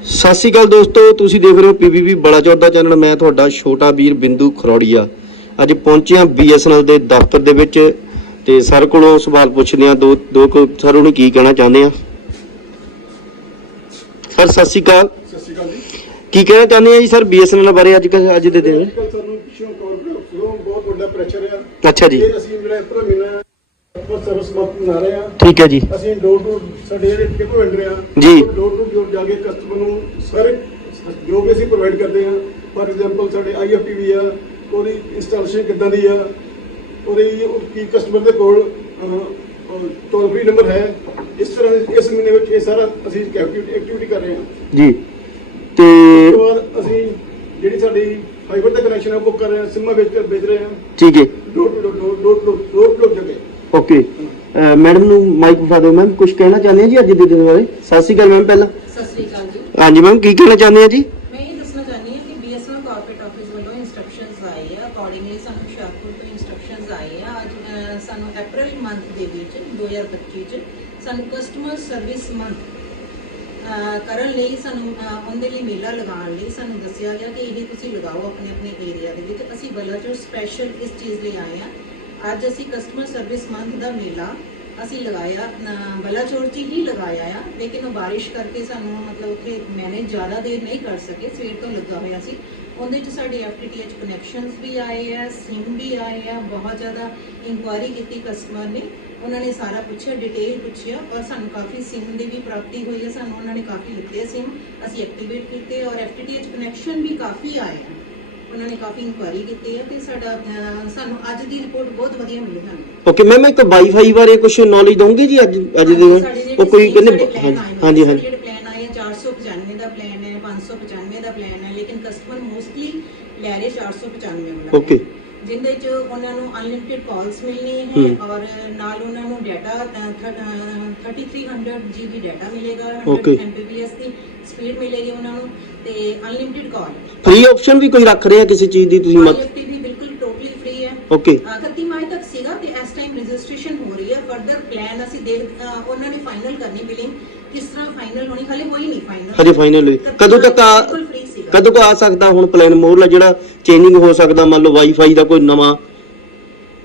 ਸਤਿ ਸ਼੍ਰੀ ਅਕਾਲ ਦੋਸਤੋ ਤੁਸੀਂ ਦੇਖ ਰਹੇ ਹੋ ਪੀਬੀਬੀ ਬਲਾਚੌਰ ਦਾ ਚੈਨਲ। ਮੈਂ ਤੁਹਾਡਾ ਛੋਟਾ ਵੀਰ ਬਿੰਦੂ ਖਰੋੜੀਆ। ਅੱਜ ਪਹੁੰਚੇ ਹਾਂ ਬੀਐਸਐਨਐਲ ਦੇ ਦਫ਼ਤਰ ਦੇ ਵਿੱਚ ਤੇ ਸਰ ਕੋਲੋਂ ਸਵਾਲ ਪੁੱਛਦੇ ਹਾਂ। ਦੋ ਦੋ ਕੁ ਸਰ ਉਹਨੂੰ ਕੀ ਕਹਿਣਾ ਚਾਹੁੰਦੇ ਆ? ਸਰ ਸਤਿ ਸ਼੍ਰੀ ਅਕਾਲ। ਸਤਿ ਸ਼੍ਰੀ ਅਕਾਲ ਜੀ। ਕੀ ਕਹਿਣਾ ਚਾਹੁੰਦੇ ਆ ਜੀ ਸਰ ਬੀਐਸਐਨਐਲ ਬਾਰੇ ਅੱਜ ਅੱਜ ਦੇ ਦਿਨ? ਅੱਜ ਕੱਲ੍ਹ ਸਾਨੂੰ ਪਿੱਛੋਂ ਕਾਰਪੋਰੇਟ ਤੋਂ ਬਹੁਤ ਵੱਡਾ ਪ੍ਰੈਸ਼ਰ ਆ। ਅੱਛਾ ਜੀ। ਅਸੀਂ ਜਿਹੜਾ ਸਰਵਿਸ ਮਨਾ ਰਹੇ ਆ ਠੀਕ ਹੈ ਜੀ। ਅਸੀਂ ਡੋਰ ਟੂ ਸਾਡੇ ਜਿਹੜੇ ਟਿਪ ਵੰਡ ਆ ਜੀ। ਡੋਰ ਟੂ ਡੋਰ ਜਾ ਕੇ ਕਸਟਮਰ ਨੂੰ ਸਾਰੇ ਜੋ ਵੀ ਅਸੀਂ ਪ੍ਰੋਵਾਈਡ ਕਰਦੇ ਆ ਫਾਰ ਐਗਜ਼ਾਮਪਲ ਸਾਡੇ ਆਈਐਫਟੀਵੀ ਆ ਉਹਦੀ ਇੰਸਟਾਲੇਸ਼ਨ ਕਿੱਦਾਂ ਦੀ ਆ ਉਹਦੀ ਉਹ ਕੀ ਕਸਟਮਰ ਦੇ ਕੋਲ ਟੋਲ ਫ੍ਰੀ ਨੰਬਰ ਹੈ। ਇਸ ਤਰ੍ਹਾਂ ਇਸ ਮਹੀਨੇ ਵਿੱਚ ਇਹ ਸਾਰਾ ਅਸੀਂ ਐਕਟੀਵਿਟੀ ਕਰ ਰਹੇ ਹਾਂ। ਜੀ। ਤੇ ਉਸ ਤੋਂ ਬਾਅਦ ਅਸੀਂ ਜਿਹੜੀ ਸਾਡੀ ਫਾਈਬਰ ਦਾ ਕਨੈਕਸ਼ਨ ਹੈ ਉਹ ਬੁੱਕ ਕਰ ਰਹੇ ਹਾਂ ਸਿਮਾ ਵੇਚ ਵੇਚ ਰਹੇ ਹਾਂ। ਠੀਕ ਹੈ। Door to door door to door ਜਗ੍ਹਾ ਓਕੇ ਮੈਡਮ ਨੂੰ ਮਾਈਕ ਵਿਖਾ ਦਿਓ ਮੈਮ ਕੁਝ ਕਹਿਣਾ ਚਾਹੁੰਦੇ ਆ ਜੀ ਅੱਜ ਦੇ ਦਿਨ ਬਾਰੇ? ਸਤਿ ਸ਼੍ਰੀ ਅਕਾਲ ਮੈਮ ਪਹਿਲਾਂ। ਸਤਿ ਸ੍ਰੀ ਅਕਾਲ ਜੀ। ਹਾਂਜੀ ਮੈਮ ਕੀ ਕਹਿਣਾ ਚਾਹੁੰਦੇ ਆ ਜੀ? ਮੈਂ ਇਹ ਦੱਸਣਾ ਚਾਹੁੰਦੀ ਹਾਂ ਕਿ ਬੀਐਸਐਨਐਲ ਕਾਰਪੋਰੇਟ ਆਫਿਸ ਵੱਲੋਂ ਇਨਸਟਰਕਸ਼ਨਸ ਆਏ ਆ। ਅਕੋਰਡਿੰਗਲੀ ਸਾਨੂੰ ਹੁਸ਼ਿਆਰਪੁਰ ਤੋਂ ਇਨਸਟਰਕਸ਼ਨਸ ਆਏ ਆ। ਅੱਜ ਅਹ, ਸਾਨੂੰ April ਮੰਥ ਦੇ ਵਿੱਚ 2025 ਚ ਸਾਨੂੰ ਕਸਟਮਰ ਸਰਵਿਸ ਮੰਥ ਕਰਨ ਲਈ ਸਾਨੂੰ ਅਹ, ਉਹਦੇ ਲਈ ਮੇਲਾ ਲਗਾਉਣ ਲਈ ਸਾਨੂੰ ਦੱਸਿਆ ਗਿਆ ਕਿ ਇਹ ਤੁਸੀਂ ਲਗਾਓ ਆਪਣੇ ਆਪਣੇ ਏਰੀਆ ਦੇ ਵਿੱਚ। ਅਸੀਂ ਬਲਾਚੌਰ ਸਪੈਸ਼ਲ ਇਸ ਚੀਜ਼ ਲਈ ਆਏ ਆ ਅੱਜ ਅਸੀਂ ਕਸਟਮਰ ਸਰਵਿਸ ਮੰਥ ਦਾ ਮੇਲਾ ਅਸੀਂ ਲਗਾਇਆ ਅਹ, ਬਲਾਚੌਰ 'ਚ ਹੀ ਲਗਾਇਆ ਆ ਲੇਕਿਨ ਉਹ ਬਾਰਿਸ਼ ਕਰਕੇ ਸਾਨੂੰ ਮਤਲਬ ਉੱਥੇ ਮੈਨੇਜ ਜ਼ਿਆਦਾ ਦੇਰ ਨਹੀਂ ਕਰ ਸਕੇ ਸਵੇਰ ਤੋਂ ਲੱਗਾ ਹੋਇਆ ਸੀ। ਉਹਦੇ 'ਚ ਸਾਡੇ ਐਫਟੀਟੀਐਚ ਕਨੈਕਸ਼ਨਸ ਵੀ ਆਏ ਆ ਸਿਮ ਵੀ ਆਏ ਆ ਬਹੁਤ ਜ਼ਿਆਦਾ ਇਨਕੁਆਇਰੀ ਕੀਤੀ ਕਸਟਮਰ ਨੇ। ਉਹਨਾਂ ਨੇ ਸਾਰਾ ਪੁੱਛਿਆ ਡਿਟੇਲ ਪੁੱਛਿਆ ਔਰ ਸਾਨੂੰ ਕਾਫੀ ਸਿਮ ਦੀ ਵੀ ਪ੍ਰਾਪਤੀ ਹੋਈ ਹੈ ਸਾਨੂੰ ਉਹਨਾਂ ਨੇ ਕਾਫੀ ਲਿੱਤੇ ਸਿਮ ਅਸੀਂ ਐਕਟੀਵੇਟ ਕੀਤੇ ਔਰ ਐਫਟੀਟੀਐਚ ਕਨੈਕਸ਼ਨ ਵੀ ਕਾਫੀ ਆਏ ਆ। ਉਹਨਾਂ ਨੇ ਕਾਫੀ ਇਨਕੁਆਇਰੀ ਕੀਤੀ ਹੈ ਤੇ ਸਾਡਾ ਅਹ, ਸਾਨੂੰ ਅੱਜ ਦੀ ਰਿਪੋਰਟ ਬਹੁਤ ਵਧੀਆ ਮਿਲੀ ਸਾਨੂੰ। ਓਕੇ ਮੈਮ ਇੱਕ ਵਾਈਫਾਈ ਬਾਰੇ ਕੁਝ ਨੌਲੇਜ ਦੋਗੇ ਜੀ ਅੱਜ ਅੱਜ ਦੇ ਸਾਡੇ ਜਿਹੜੇ ਉਹ ਕੋਈ scheme ਕਹਿੰਦੇ ਸਾਡੇ plan ਆਏ ਨੇ, ਹਾਂਜੀ ਸਾਡੇ ਹਾਂਜੀ। ਜਿਹੜੇ ਪਲਾਨ ਆਏ ਆ 495 ਦਾ ਪਲਾਨ ਹੈ 595 ਦਾ ਪਲਾਨ ਹੈ ਲੇਕਿਨ ਕਸਟਮਰ ਮੋਸਟਲੀ ਲੈ ਰਹੇ 495 ਵਾਲਾ। Plan, ਜਿਹਦੇ ਚ ਉਹਨਾਂ ਨੂੰ ਅਨਲਿਮਿਟਿਡ ਕਾਲਸ ਮਿਲਣੀ ਹੈ। ਔਰ ਨਾਲ ਉਹਨਾਂ ਨੂੰ ਡਾਟਾ 3300 GB ਡਾਟਾ ਮਿਲੇਗਾ Okay. 100 Mbps ਦੀ ਸਪੀਡ ਮਿਲੇਗੀ ਉਹਨਾਂ ਨੂੰ ਤੇ ਅਨਲਿਮਿਟਿਡ ਕਾਲ ਫ੍ਰੀ ਆਪਸ਼ਨ ਵੀ ਕੋਈ ਰੱਖ ਰਹੇ ਕਿਸੇ ਚੀਜ਼ ਦੀ ਤੁਸੀਂ ਮਤ ਵੀ ਬਿਲਕੁਲ ਟੋਟਲੀ ਫ੍ਰੀ ਹੈ। ਓਕੇ ਅਹ 31 ਮਈ ਤੱਕ ਸੀਗਾ ਤੇ ਇਸ ਟਾਈਮ ਰਜਿਸਟ੍ਰੇਸ਼ਨ ਹੋ ਰਹੀ ਹੈ। ਫਰਦਰ ਪਲਾਨ ਅਸੀਂ ਦੇਖ ਉਹਨਾਂ ਨੇ ਫਾਈਨਲ ਕਰਨੀ ਬਿਲਿੰਗ ਕਿਸ ਤਰ੍ਹਾਂ ਫਾਈਨਲ ਹੋਣੀ? ਹਾਲੇ ਹੋਈ ਨਹੀਂ ਫਾਈਨਲ ਹਜੇ ਫਾਈਨਲ ਹੋਈ। ਕਦੋਂ ਤੱਕ ਬਿਲਕੁਲ ਸੀਗਾ। ਕਦੋਂ ਤੱਕ ਆ ਸਕਦਾ? ਹੁਣ ਪਲਾਨ ਮੋਰਲਾ ਜਿਹੜਾ ਚੇਂਜਿੰਗ ਹੋ ਸਕਦਾ ਮੰਨ ਲਓ ਵਾਈਫਾਈ ਦਾ ਕੋਈ ਨਵਾਂ।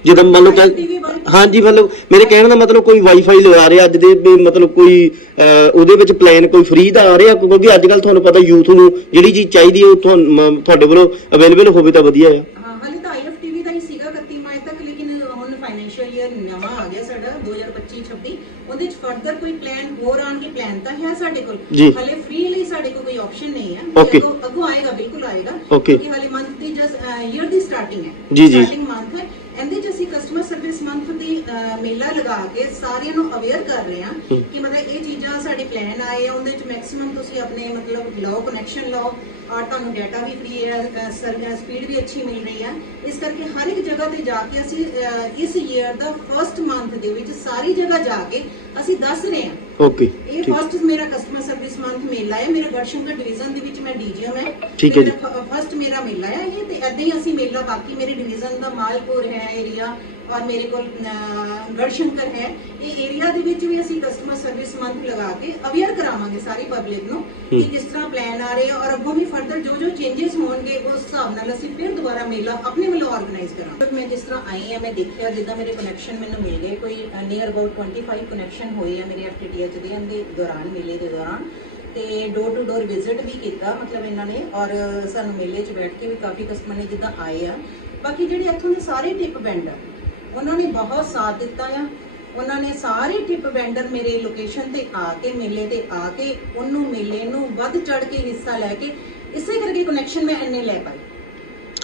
ਜਦੋਂ ਮੰਨ ਲਓ ਕਿ ਵਾਲੀ- ਹਾਂਜੀ ਮਤਲਬ ਮੇਰੇ ਕਹਿਣ ਦਾ ਮਤਲਬ ਕੋਈ ਵਾਈਫਾਈ ਲਗਾ ਰਿਹਾ ਅੱਜ ਦੇ ਵੀ ਮਤਲਬ ਕੋਈ ਅਹ, ਉਹਦੇ ਵਿੱਚ ਪਲਾਨ ਕੋਈ ਫ੍ਰੀ ਦਾ ਆ ਰਿਹਾ? ਕਿਉਂਕਿ ਅੱਜ ਕੱਲ ਤੁਹਾਨੂੰ ਪਤਾ ਯੂਥ ਨੂੰ ਜਿਹੜੀ ਚੀਜ਼ ਚਾਹੀਦੀ ਹੈ ਉਹ ਤੁਹਾਨੂੰ ਮ- ਤੁਹਾਡੇ ਵੱਲੋਂ ਅਵੇਲੇਬਲ ਹੋਵੇ ਤਾਂ ਵਧੀਆ ਆ ਹਾਂ ਹਾਲੇ ਤਾਂ IFTV ਦਾ ਹੀ ਸੀਗਾ 31 ਮਈ ਤੱਕ ਲੇਕਿਨ ਹੁਣ ਫਾਈਨੈਂਸ਼ੀਅਲ ਈਅਰ ਨਵਾਂ ਆ ਗਿਆ ਸਾਡਾ 2025-26 ਉਹਦੇ ਚ ਫਰਦਰ ਕੋਈ ਪਲਾਨ ਹੋਰ ਆਣ ਕੇ ਪਲਾਨ ਤਾਂ ਹੈ ਸਾਡੇ ਕੋਲ ਜੀ। ਹਾਲੇ ਫ੍ਰੀ ਲਈ ਸਾਡੇ ਕੋਲ ਕੋਈ ਆਪਸ਼ਨ ਨਹੀਂ ਹੈ Okay. ਅੱਗੋਂ ਆਏਗਾ ਬਿਲਕੁਲ ਆਏਗਾ Okay. ਕਿਉਂਕਿ ਹਾਲੇ ਮੰਥ ਦੀ ਜਸ ਈਅਰ ਦੀ ਸਟਾਰਟਿੰਗ ਹੈ ਜੀ, ਜੀ। ਸਟਾਰਟਿੰਗ ਮੰਥ ਹੈ ਇਹਦੇ ਚ ਅਸੀਂ ਕਸਟਮਰ ਸਰਵਿਸ ਮੰਥ ਦੀ ਅਹ, ਮੇਲਾ ਲਗਾ ਕੇ ਸਾਰਿਆਂ ਨੂੰ ਅਵੇਅਰ ਕਰ ਰਹੇ ਹਮ। ਕਿ ਮਤਲਬ ਇਹ ਚੀਜ਼ਾਂ ਸਾਡੇ ਪਲਾਨ ਆਏ ਆ ਉਹਦੇ ਚ ਮੈਕਸਿਮਮ ਤੁਸੀਂ ਆਪਣੇ ਮਤਲਬ ਲਓ ਕਨੈਕਸ਼ਨ ਲਓ। ਔਰ ਤੁਹਾਨੂੰ ਡਾਟਾ ਵੀ ਫ੍ਰੀ ਹੈ ਸਪੀਡ ਵੀ ਅੱਛੀ ਮਿਲ ਰਹੀ ਹੈ। ਇਸ ਕਰਕੇ ਹਰ ਇੱਕ ਜਗ੍ਹਾ ਤੇ ਜਾ ਕੇ ਅਸੀਂ ਇਸ ਈਅਰ ਦਾ ਫਰਸਟ ਮੰਥ ਦੇ ਵਿੱਚ ਸਾਰੀ ਜਗ੍ਹਾ ਜਾ ਕੇ ਅਸੀਂ ਦੱਸ ਰਹੇ ਹਾਂ। ਓਕੇ ਇਹ ਫਸਟ ਮੇਰਾ ਕਸਟਮਰ ਸਰਵਿਸ ਮੰਥ ਮੇਲਾ ਹੈ ਮੇਰਾ ਗੜਸ਼ੰਕਰ ਡਿਵੀਜ਼ਨ ਦੇ ਵਿੱਚ ਮੈਂ ਡੀਜੀਐਮ ਹੈ ਠੀਕ ਹੈ ਜੀ। ਫਸਟ ਮੇਰਾ ਮੇਲਾ ਹੈ ਇਹ ਤੇ ਐਦਾਂ ਹੀ ਅਸੀਂ ਮੇਲਾ ਬਾਕੀ ਮੇਰੇ ਡਿਵੀਜ਼ਨ ਦਾ ਮਾਲਪੁਰ ਹੈ ਏਰੀਆ ਔਰ ਮੇਰੇ ਕੋਲ ਗੜਸ਼ੰਕਰ ਹੈ। ਇਹ ਏਰੀਆ ਦੇ ਵਿੱਚ ਵੀ ਅਸੀਂ ਕਸਟਮਰ ਸਰਵਿਸ ਮੰਥ ਲਗਾ ਕੇ ਅਵੇਅਰ ਕਰਾਵਾਂਗੇ ਸਾਰੀ ਪਬਲਿਕ ਨੂੰ ਕਿ। ਕਿਸ ਤਰ੍ਹਾਂ ਪਲਾਨ ਆ ਰਹੇ ਆ ਔਰ ਅੱਗੋਂ ਵੀ ਫਰਦਰ ਜੋ ਜੋ ਚੇਂਜਸ ਹੋਣਗੇ ਉਸ ਹਿਸਾਬ ਨਾਲ ਅਸੀਂ ਫਿਰ ਦੁਬਾਰਾ ਮੇਲਾ ਆਪਣੇ ਵੱਲੋਂ ਆਰਗੇਨਾਈਜ਼ ਕਰਾਂਗੇ। ਮੈਂ ਜਿਸ ਤਰ੍ਹਾਂ ਆਈ ਹਾਂ ਮੈਂ ਦੇਖਿਆ ਜਿੱਦਾਂ ਮੇਰੇ ਕਨੈਕਸ਼ਨ ਮੈਨੂੰ ਮਿਲ ਗਏ ਕੋਈ ਨੀਅਰ ਅਬਾਊਟ 25 ਕਨੈਕਸ਼ਨ ਹੋਏ ਆ ਮੇਰੇ ਐਫਟੀਟੀਐਚ ਦੇ ਇਹਦੇ ਦੌਰਾਨ ਮੇਲੇ ਦੇ ਦੌਰਾਨ। ਤੇ ਡੋਰ ਟੂ ਡੋਰ ਵਿਜ਼ਿਟ ਵੀ ਕੀਤਾ ਮਤਲਬ ਇਹਨਾਂ ਨੇ ਔਰ ਸਾਨੂੰ ਮੇਲੇ 'ਚ ਬੈਠ ਕੇ ਵੀ ਕਾਫੀ ਕਸਟਮਰ ਨੇ ਜਿੱਦਾਂ ਆਏ ਆ। ਬਾਕੀ ਜਿਹੜੇ ਇੱਥੋਂ ਦੇ ਸਾਰੇ ਟਿਪ ਵੈਂਡਰ ਉਹਨਾਂ ਨੇ ਬਹੁਤ ਸਾਥ ਦਿੱਤਾ ਆ। ਉਹਨਾਂ ਨੇ ਸਾਰੇ ਟਿਪ ਵੈਂਡਰ ਮੇਰੇ ਲੋਕੇਸ਼ਨ ਤੇ ਆ ਕੇ, ਮੇਲੇ ਤੇ ਆ ਕੇ, ਉਹਨੂੰ ਮੇਲੇ ਨੂੰ ਵੱਧ ਚੜ ਕੇ ਹਿੱਸਾ ਲੈ ਕੇ, ਇਸੇ ਕਰਕੇ ਕਨੈਕਸ਼ਨ ਮੈਂ ਇੰਨੇ ਲੈ ਪਾਈ।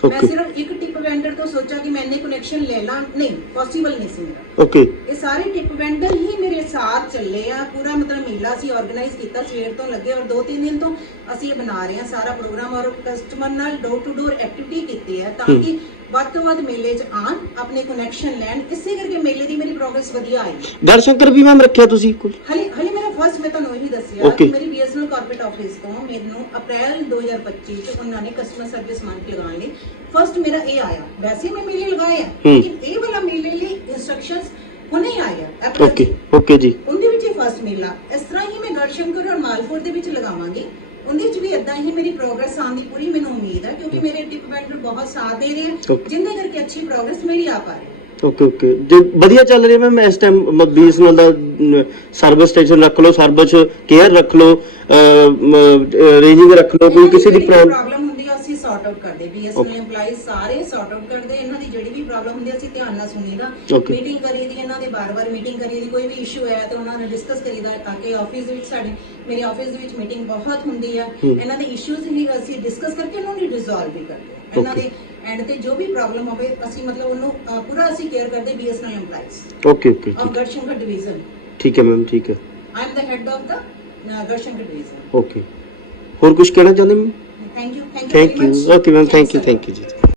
ਮੈਂ ਓਕੇ ਸਿਰਫ ਇੱਕ ਟਿਪ ਵੈਂਡਰ ਤੋਂ ਸੋਚਿਆ ਕਿ ਮੈਂ ਇੰਨੇ ਕਨੈਕਸ਼ਨ ਲੈ ਲਾਂ। ਨਹੀਂ ਪੋਸੀਬਲ ਨਹੀਂ ਸੀ। ਮੇਰਾ ਓਕੇ ਇਹ ਸਾਰੇ ਟਿਪ ਵੈਂਡਰ ਹੀ ਮੇਰੇ ਸਾਥ ਚੱਲੇ ਆ। ਪੂਰਾ ਮਤਲਬ ਮੇਲਾ ਸੀ ਆਰਗੇਨਾਈਜ਼ ਕੀਤਾ ਸਵੇਰ ਤੋਂ ਲੱਗੇ ਔਰ ਦੋ ਤਿੰਨ ਦਿਨ ਤੋਂ ਅਸੀਂ ਇਹ ਬਣਾ ਰਹੇ ਹਾਂ ਸਾਰਾ ਪ੍ਰੋਗਰਾਮ ਔਰ ਕਸਟਮਰ ਨਾਲ ਡੋਰ ਟੂ ਡੋਰ ਐਕਟੀਵਿਟੀ ਕੀਤੀ ਹੈ ਤਾਂ। ਕਿ ਵੱਧ ਤੋਂ ਵੱਧ ਮੇਲੇ 'ਚ ਆਣ ਆਪਣੇ ਕਨੈਕਸ਼ਨ ਲੈਣ। ਇਸੇ ਕਰਕੇ ਮੇਲੇ ਦੀ ਮੇਰੀ ਪ੍ਰੋਗਰੈਸ ਵਧੀਆ ਆਈ। ਦਰਸ਼ੰਕਰ ਵੀ ਮੈਮ ਰੱਖਿਆ ਤੁਸੀਂ ਕੋਈ? ਹਲੇ ਹਲੇ ਮੇਰਾ ਫਰਸਟ ਮੈਂ ਤੁਹਾਨੂੰ ਇਹੀ ਦੱਸਿਆ Okay. ਕਿ ਮੇਰੀ ਬੀਐਸਐਨਐਲ ਕਾਰਪੋਰੇਟ ਆਫਿਸ ਤੋਂ ਮੈਨੂੰ ਅਪ੍ਰੈਲ 2025 ਚ ਉਹਨਾਂ ਨੇ ਕਸਟਮਰ ਸਰਵਿਸ ਮੰਥ ਲਗਾਉਣ ਲਈ ਫਰਸਟ ਮੇਰਾ ਇਹ ਆਇਆ ਵੈਸੇ ਮੈਂ ਮੇਲੇ ਲਗਾਏ ਆ। ਲੇਕਿਨ ਇਹ ਵਾਲਾ ਮੇਲੇ ਲਈ ਇਨਸਟਰਕਸ਼ਨਸ ਹੁਣੇ ਆ April ਓਕੇ। ਓਕੇ ਜੀ ਉਹਦੇ ਵਿੱਚ ਹੀ ਫਸਟ ਮੇਲਾ ਇਸ ਤਰ੍ਹਾਂ ਹੀ ਮੈਂ ਗੜਸ਼ੰਕਰ ਔਰ ਮਾਲਪੁਰ ਦੇ ਵਿੱਚ ਲਗਾਵਾਂਗੀ ਉਹਦੇ ਵਿੱਚ ਵੀ ਇਦਾਂ ਹੀ ਮੇਰੀ ਪ੍ਰੋਗਰੈਸ ਆਉਣ ਦੀ ਪੂਰੀ ਮੈਨੂੰ ਉਮੀਦ ਹੈ ਕਿਉਂਕਿ ਮੇਰੇ ਡਿਪਾਰਟਮੈਂਟ ਬਹੁਤ ਸਾਥ ਦੇ ਰਹੇ Okay. ਜਿੰਦੇ ਕਰਕੇ ਅੱਛੀ ਪ੍ਰੋਗਰੈਸ ਮੇਰੀ ਆ ਪਾ ਰਹੀ ਹੈ ਓਕੇ ਓਕੇ ਜੇ ਵਧੀਆ ਚੱਲ ਰਿਹਾ ਮੈਮ ਇਸ ਟਾਈਮ ਬੀਐਸਐਨਐਲ ਦਾ ਸਰਵਿਸ ਸਟੇਸ਼ਨ ਰੱਖ ਲਓ ਸਰਵਿਸ ਕੇਅਰ ਰੱਖ ਲਓ ਰੇਂਜਿੰਗ ਰੱਖ ਲਓ ਕੋਈ ਕਿਸੇ ਦੀ ਪ੍ਰੋਬਲਮ ਸੌਰਟ ਆਊਟ ਕਰਦੇ ਬੀਐਸਐਨਐਲ EMPLOYEES ਸਾਰੇ ਸੌਰਟ ਆਊਟ ਕਰਦੇ ਇਹਨਾਂ ਦੀ ਜਿਹੜੀ ਵੀ ਪ੍ਰੋਬਲਮ ਹੁੰਦੀ ਅਸੀਂ ਧਿਆਨ ਨਾਲ ਸੁਣੀਦਾ। Okay. ਮੀਟਿੰਗ ਕਰੀਦੀ ਇਹਨਾਂ ਦੇ ਬਾਰ-ਬਾਰ ਮੀਟਿੰਗ ਕਰੀਦੀ ਕੋਈ ਵੀ ਇਸ਼ੂ ਹੈ ਤੇ ਉਹਨਾਂ ਨਾਲ ਡਿਸਕਸ ਕਰੀਦਾ ਤਾਂ ਕਿ ਆਫਿਸ ਦੇ ਵਿੱਚ ਸਾਡੇ ਮੇਰੇ ਆਫਿਸ ਦੇ ਵਿੱਚ ਮੀਟਿੰਗ ਬਹੁਤ ਹੁੰਦੀ ਆ। ਹੂੰ। ਇਹਨਾਂ ਦੇ ਇਸ਼ੂਜ਼ ਹੀ ਅਸੀਂ ਡਿਸਕਸ ਕਰਕੇ ਉਹਨਾਂ ਨੂੰ ਰਿਜ਼ੋਲਵ ਵੀ ਕਰਦੇ ਹਾਂ। ਇਹਨਾਂ. ਦੇ ਐਂਡ ਤੇ ਜੋ ਵੀ ਪ੍ਰੋਬਲਮ ਹੋਵੇ ਅਸੀਂ ਮਤਲਬ ਉਹਨੂੰ ਅਹ, ਪੂਰਾ ਅਸੀਂ ਕੇਅਰ ਕਰਦੇ BSNL EMPLOYEES okay okay of Garhshankar division ਠੀਕ ਹੈ ਮੈਮ ਠੀਕ ਹੈ। I am the head of the Garhshankar division okay ਹੋਰ ਕੁਝ ਕਹਿਣਾ ਚਾਹੁੰਦੇ ma'am Thank you. Thank you. Thank you. Okay, ma'am. Thank you. Thank you.